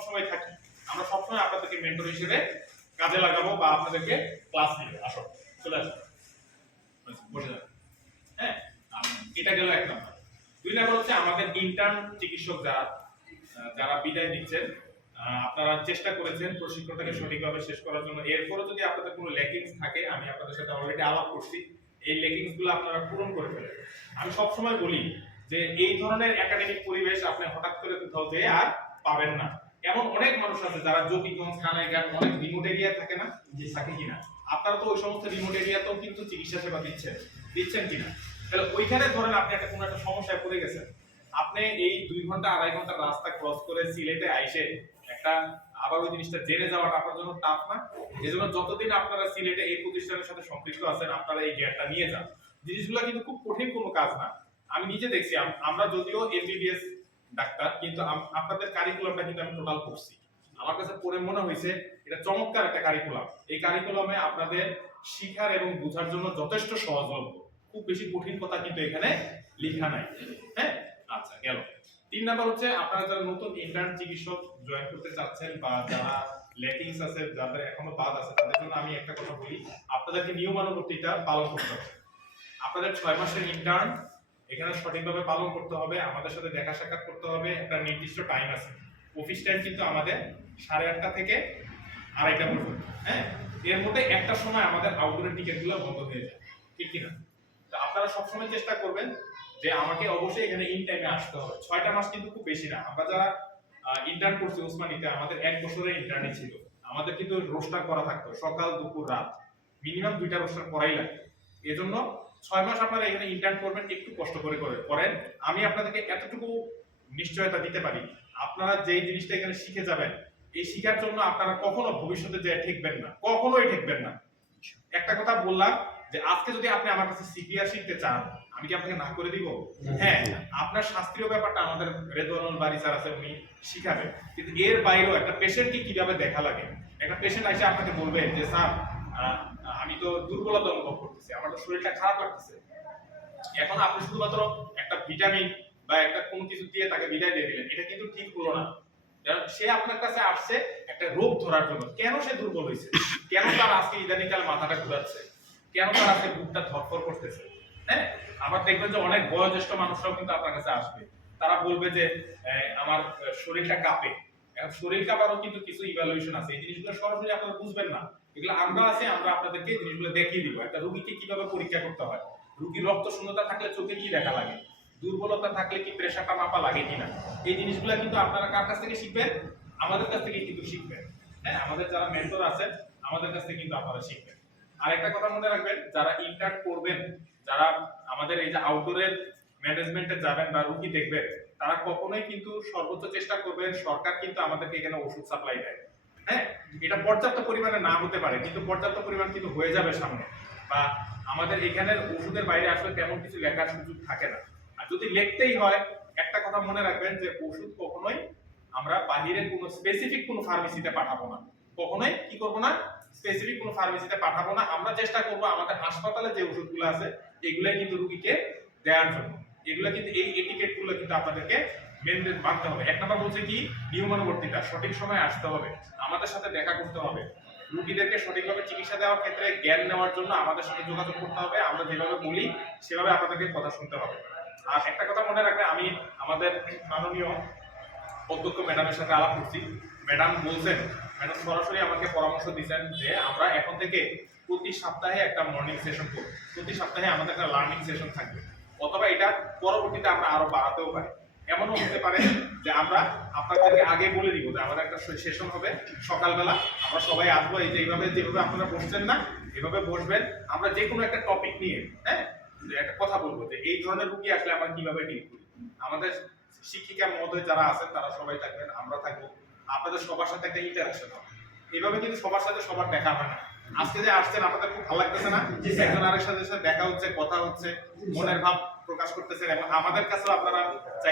সবসময় থাকি, আমরা সবসময় আপনাদেরকে মেন্টর হিসেবে কাজে লাগাবো বা আপনাদেরকে ক্লাস নিবে। আসো, চলে আসো, বসে যান। হ্যাঁ, এটা গেল এক নাম্বার। দুই নাম্বার হচ্ছে আমাদের ইন্টার্ন চিকিৎসক যারা যারা বিদায় নিচ্ছেন, আপনারা চেষ্টা করেছেন প্রশিক্ষণটাকে সঠিকভাবে শেষ করার জন্য। এরপরে যদি আপনাদের কোনো ল্যাকিংস থাকে, আমি আপনাদের সাথে অলরেডি আলাপ করছি, এই ল্যাকিংস গুলো আপনারা পূরণ করে ফেলেন। আমি সবসময় বলি যে এই ধরনের একাডেমিক পরিবেশ আপনি হঠাৎ করে কোথাও যেয়ে আর পাবেন না। এমন অনেক মানুষ আছে যারা জকিগঞ্জ, কানাইঘাট, অনেক রিমোট এরিয়া থাকে না, যে থাকে কিনা, আপনারা তো ওই সমস্ত রিমোট এরিয়াতেও কিন্তু চিকিৎসা সেবা দিচ্ছেন কিনা। তাহলে ওইখানে ধরেন আপনি কোনো একটা সমস্যায় পড়ে গেছেন, আপনি এই 2 ঘন্টা 2.5 ঘন্টা রাস্তা ক্রস করে সিলেটে আইসে একটা আবার ওই জিনিসটা জেনে যাওয়াটা আপনার জন্য টাফ না? এজন্য যতদিন আপনারা সিলেটে এই প্রতিষ্ঠানের সাথে সম্পৃক্ত আছেন, আপনারা এই জ্ঞানটা নিয়ে যান। জিনিসগুলো কিন্তু খুব কঠিন কোনো কাজ না। আমি নিজে দেখছি, আমরা যদিও এমবিবিএস ডাক্তার, কিন্তু আপনাদের কারিকুলামটা কিন্তু আমি টোটাল করছি। আমার কাছে পড়ে মনে হয়েছে এটা চমৎকার একটা কারিকুলাম। এই কারিকুলামে আপনাদের শিখার এবং বোঝার জন্য যথেষ্ট সহজলভ্য, খুব বেশি কঠিন কথা কিন্তু এখানে লেখা নাই। হ্যাঁ, আচ্ছা গেল। 3 নাম্বার হচ্ছে আপনারা যারা নতুন ইন্টার্ন চিকিৎসক জয়েন করতে চাচ্ছেন বা যারা ল্যাকিংস আছে, যাদের এখনো বাদ আছে, তাদের জন্য আমি একটা কথা বলি, আপনাদেরকে নিয়মানুবর্তিতা পালন করতে হবে। আপনাদের 6 মাসের ইন্টার্ন এখানে সঠিকভাবে পালন করতে হবে, আমাদের সাথে দেখা সাক্ষাৎ করতে হবে, একটা নির্দিষ্ট টাইম আছে। অফিস টাইম কিন্তু আমাদের 8:30 থেকে 2:30 পর্যন্ত। হ্যাঁ, এর মধ্যে একটা সময় আমাদের আউটডোরের টিকিটগুলো বন্ধ হয়ে যায়, ঠিক কিনা? তো আপনারা সবসময় চেষ্টা করবেন যে আমাকে অবশ্যই এখানে ইন টাইমে আসতে হবে। 6টা মাস কিন্তু খুব বেশি না। আমরা যারা ইন্টার্ন করছি ওসমানীতে, আমাদের 1 বছরের ইন্টার্নই ছিল। আমাদের কিন্তু রোস্টার করা থাকতো, সকাল দুপুর রাত, মিনিমাম 2টা রোস্টার করাই লাগতো। এজন্য 6 মাস আপনারা এখানে ইন্টার্ন করবেন, একটু কষ্ট করে করেন। আমি আপনাদেরকে এতটুকু নিশ্চয়তা দিতে পারি, আপনারা যেই জিনিসটা এখানে শিখে যাবেন, এই শিখার জন্য আপনারা কখনো ভবিষ্যতে যে ঠেকবেন না, কখনোই ঠেকবেন না। একটা কথা বললাম যে আজকে যদি আপনি আমার কাছে সিপিআর শিখতে চান, আমি কি আপনাকে না করে দিব? হ্যাঁ, আপনার শাস্ত্রীয় ব্যাপারটা আমাদের রেদওয়ানুল বারী স্যার আছে, উনি শিখাবেন। কিন্তু এর বাইরেও একটা পেশেন্টকে কিভাবে দেখা লাগে, একটা পেশেন্ট এসে আপনাকে বলবে যে স্যার আমি তো দুর্বলতা অনুভব করতেছি, আমার তো শরীরটা খারাপ লাগতেছে, এখন আপনি শুধুমাত্র একটা ভিটামিন বা একটা কোনো কিছু দিয়ে তাকে বিদায় দিয়ে দিলেন, এটা কিন্তু ঠিক হলো না। সে আপনার কাছে আসছে একটা রোগ ধরার জন্য। কেন সে দুর্বল হয়েছে, কেন তার আজকে ইদানিকাল মাথাটা ঘুরাচ্ছে, কেন তার আজকে বুকটা ধরফর করতেছে। হ্যাঁ, আবার দেখবেন যে অনেক বয়োজ্যেষ্ঠ মানুষরাও কিন্তু আপনার কাছে আসবে, তারা বলবে যে আমার শরীরটা কাঁপে। এখন শরীর কাঁপারও কিন্তু কিছু ইভ্যালুয়েশন আছে, এই জিনিসগুলো সরাসরি আপনারা বুঝবেন না, এগুলো আমরা আছে, আমরা আপনাদেরকে জিনিসগুলো দেখিয়ে দিব। একটা রোগীকে কিভাবে পরীক্ষা করতে হয়, রোগীর রক্ত শূন্যতা থাকলে চোখে কি দেখা লাগে, দুর্বলতা থাকলে কি প্রেসারটা মাপা লাগে কিনা, এই জিনিসগুলো কিন্তু আপনারা কার কাছ থেকে শিখবেন? আমাদের কাছ থেকে কিন্তু শিখবেন। হ্যাঁ, আমাদের যারা মেন্টর আছেন, আমাদের কাছ থেকে কিন্তু আপনারা শিখবেন। আর একটা কথা মনে রাখবেন, যারা ইন্টার্ন করবেন, যারা আমাদের এই যে আউটডোরের ম্যানেজমেন্টে যাবেন বা রোগী দেখবেন, তারা কখনোই কিন্তু সর্বোচ্চ চেষ্টা করবেন, সরকার কিন্তু আমাদেরকে এখানে ওষুধ সাপ্লাই দেয়। হ্যাঁ, এটা পর্যাপ্ত পরিমাণে না হতে পারে, কিন্তু পর্যাপ্ত পরিমাণ কিন্তু হয়ে যাবে সামনে। বা আমাদের এখানের ওষুধের বাইরে আসলে তেমন কিছু লেখার সুযোগ থাকে না। আর যদি লিখতেই হয়, একটা কথা মনে রাখবেন যে ওষুধ কখনোই আমরা বাহিরে কোনো স্পেসিফিক কোনো ফার্মেসিতে পাঠাবো না, কখনোই কি করব না, স্পেসিফিক কোনো ফার্মেসিতে পাঠাবো না। আমরা চেষ্টা করব আমাদের হাসপাতালে যে ওষুধগুলো আছে এগুলাই কিন্তু রোগীকে দেওয়ার জন্য। এগুলো কিন্তু এই এটিকেটগুলো কিন্তু আপনাদেরকে মেনটেন মানতে হবে। 1 নম্বর বলছে কি, নিয়মানুবর্তিতা, সঠিক সময়ে আসতে হবে, আমাদের সাথে দেখা করতে হবে, রোগীদেরকে সঠিকভাবে চিকিৎসা দেওয়ার ক্ষেত্রে জ্ঞান নেওয়ার জন্য আমাদের সাথে যোগাযোগ করতে হবে, আমরা যেভাবে বলি সেভাবে আপনাদেরকে কথা শুনতে হবে। আর একটা কথা মনে রাখবেন, আমি আমাদের মাননীয় অধ্যক্ষ ম্যাডামের সাথে আলাপ করছি, ম্যাডাম বলছেন, ম্যাডাম সরাসরি আমাকে পরামর্শ দিয়েছেন যে আমরা এখন থেকে প্রতি সপ্তাহে একটা মর্নিং সেশন করব, প্রতি সপ্তাহে আমাদের একটা লার্নিং সেশন থাকবে, অথবা এটা পরবর্তীতে আমরা আরো বাড়াতেও পারি। এমনও হতে পারে যে আমরা আপনাদেরকে আগে বলে দিব যে আমাদের একটা সেশন হবে সকালবেলা, আমরা সবাই আসবো, এই যে এইভাবে যেভাবে আপনারা বসছেন না, এভাবে বসবেন, আমরা যে কোনো একটা টপিক নিয়ে হ্যাঁ একটা কথা বলবো যে এই ধরনের রোগী আসলে আমরা কিভাবে ডিল করি। আমাদের শিক্ষিকা মহোদয় যারা আছেন তারা সবাই থাকবেন, আমরা থাকবো, আপনাদের সবার সাথে একটা ইন্টারাকশন হবে। এইভাবে কিন্তু সবার সাথে সবার দেখা হয় না। আজকে যে আসছেন আপনাদের খুব ভালো লাগতেছে না, একজন আরেক সাথে দেখা হচ্ছে, কথা হচ্ছে, মনের ভাব প্রকাশ করতেছেন, এবং আমাদের কাছেও আপনারা চাই